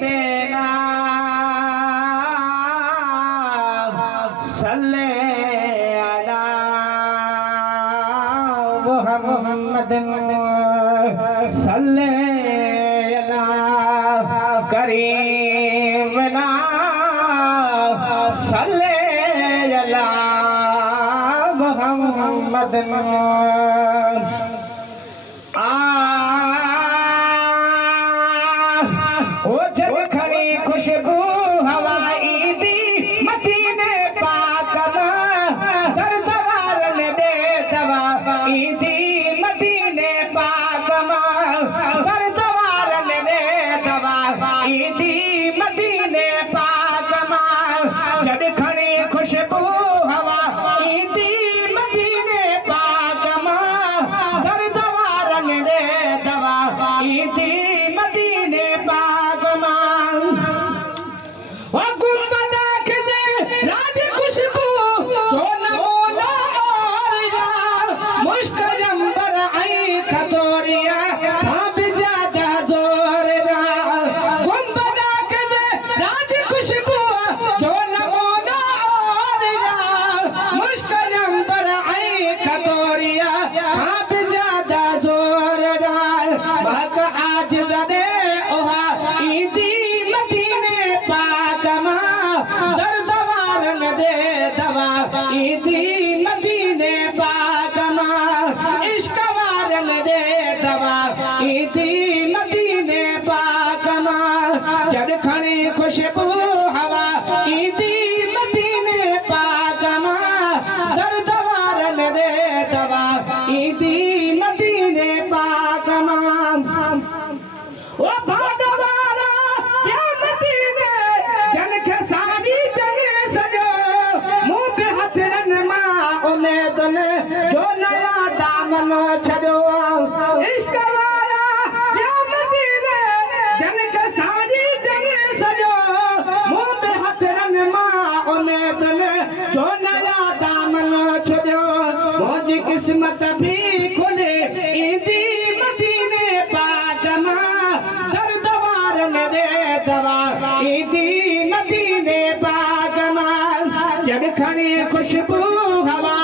बेना सल्ले अला मुहम्मद सल्ले अला करीमना सल्ले अला मुहम्मद ओ जब खड़ी खुशबू हवाई दी मदीने पाक दर्द वारन दे दवा ईदी मदीने पाक दर्द वारन दे दवा ईदी मदीने पाक जब खड़ी खुशबू हवाई दी मदीने पाक दर्द वारन दे दवा ईदी मदीने पाक आज जदे ओहा ईदी मदीने पाक दर्द वारन दे दवा ईदी मदीने पाक इश्क वारन दे दवा ईदी मदीने पाक जब खड़ी खुशबू हवा ईदी मदीने पाक दर्द वारन दे दवा ईदी मदीने पाक ओ भाडवारा क्या मदीने जन के सारी जन सजो मुंह पे हाथ रन मां उम्मीद ने जो नया दामन छड़ो इश्क वाला क्या मदीने जन के सारी जन सजो मुंह पे हाथ रन मां उम्मीद ने जो नया दामन छड़ो मुझी किस्मत भी खुले ईदी मदीने पाक दर्द वारन दे दवा ईदी मदीने पाक जब खड़ी खुशबू हवा